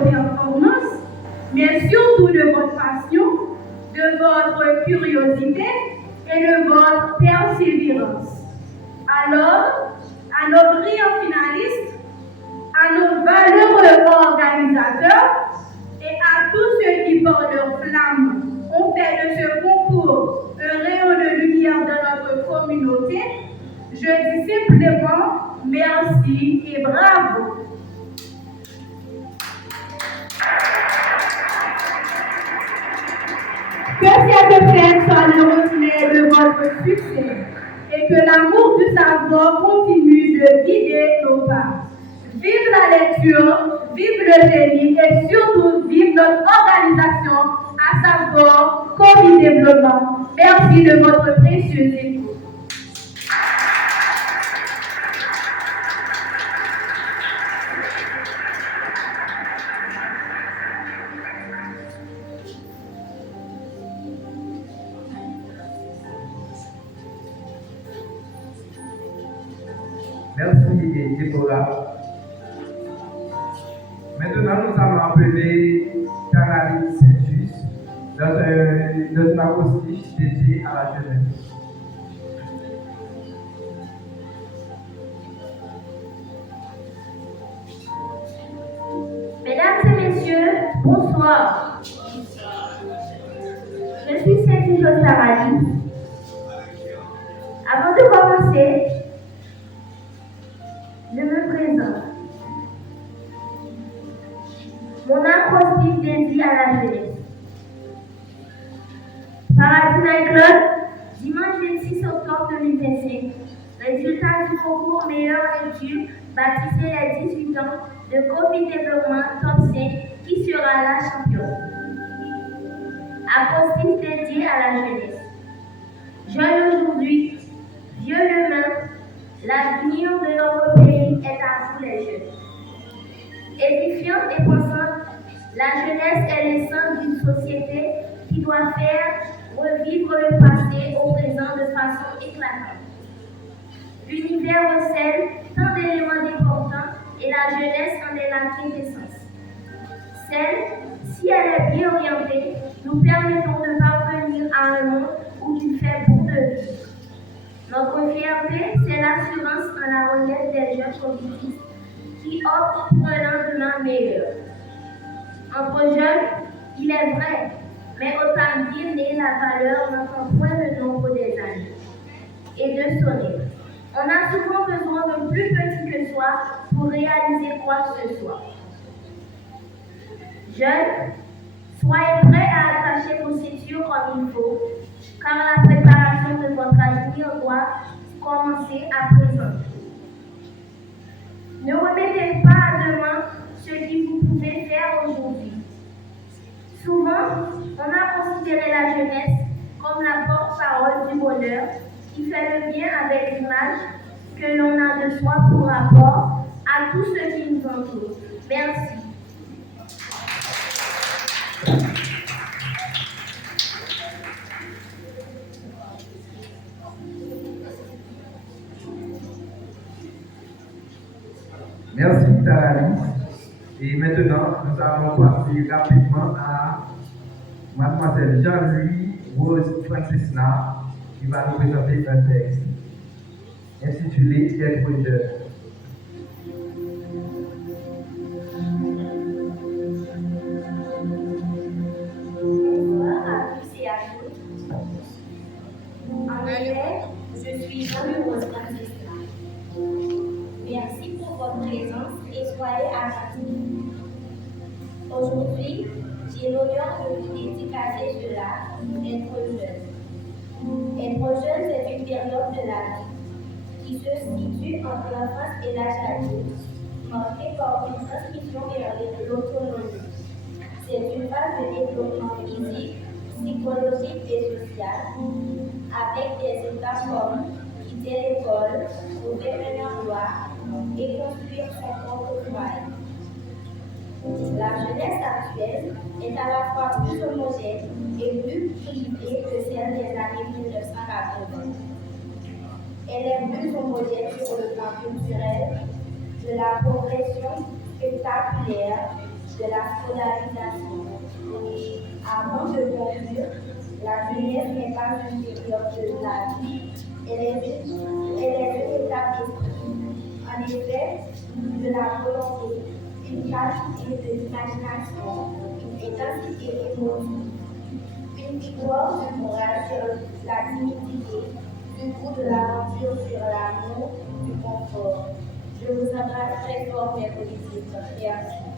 vos performances, mais surtout de votre passion, de votre curiosité et de votre persévérance. Alors, à nos brillants finalistes, à nos valeureux organisateurs et à tous ceux qui, par leur flamme, ont fait de ce concours un rayon de lumière dans notre communauté, je dis simplement merci et bravo. Que cette fête soit le reflet de votre succès et que l'amour du savoir continue de guider nos pas. Vive la lecture, vive le génie et surtout vive notre organisation, à savoir Covid Développement. Merci de votre précieuse écoute. Merci Déborah. Maintenant, nous allons appeler Canalis Saint-Just dans une acoustique dédiée à la jeunesse. Mesdames et messieurs, bonsoir. Je suis Saint-Just Canalis. Avant de commencer, je me présente. Mon acrostique dédié à la jeunesse. Paradis Club, dimanche 26 octobre 2025. Résultat du concours meilleure lecture baptisé les 18 ans de Covid Développement Top 5 qui sera la championne. Acrostique dédié à la jeunesse. Jeune aujourd'hui, vieux demain, l'avenir de notre pays est à vous les jeunes. Édifiante et pensante, la jeunesse est l'essence d'une société qui doit faire revivre le passé au présent de façon éclatante. L'univers recèle tant d'éléments importants et la jeunesse en est la quintessence. Celle, si elle est bien orientée, nous permettons de parvenir à un monde où il fait bon de vivre. Notre fierté, c'est l'assurance en la relève des jeunes politistes qui optent pour un lendemain meilleur. Entre jeunes, il est vrai, mais au tardive n'est la valeur n'entend point le nombre des années et de sonner. On a souvent besoin de plus petit que soi pour réaliser quoi que ce soit. Jeunes, soyez prêts à attacher vos ceintures comme il faut, car la préparation de votre avenir doit commencer à présent. Ne remettez pas à demain ce que vous pouvez faire aujourd'hui. Souvent, on a considéré la jeunesse comme la porte-parole du bonheur qui fait le bien avec l'image que l'on a de soi pour rapport à tout ce qui nous entoure. Merci. Merci Canalis. Et maintenant, nous allons passer rapidement à Mademoiselle Jean-Louis Rose Francisna qui va nous présenter un texte intitulé Être jeune. Bonsoir à tous et à toutes. En effet, je suis Jean-Louis Rose Francisna. Merci pour votre présence et soyez attentifs. Aujourd'hui, j'ai l'honneur de vous dédicacer cela, être jeune. Être jeune, c'est une période de la vie qui se situe entre l'enfance et l'âge adulte, marquée par une transmission vers l'autonomie. C'est une phase de développement physique, psychologique et social, avec des étapes comme quitter l'école, trouver un emploi et construire son propre foyer. La jeunesse actuelle est à la fois plus homogène et plus privée que celle des années 1980. Elle est plus homogène sur le plan culturel, de la progression spectaculaire, de la scolarisation. Avant de conclure, la jeunesse n'est pas une période de la vie, elle est une étape d'esprit. En effet, de la volonté, une capacité de l'imagination, une intensité émotive, une victoire du moral sur la dignité, du goût de l'aventure sur l'amour, du confort. Je vous embrasse très fort, mes politiques. Merci.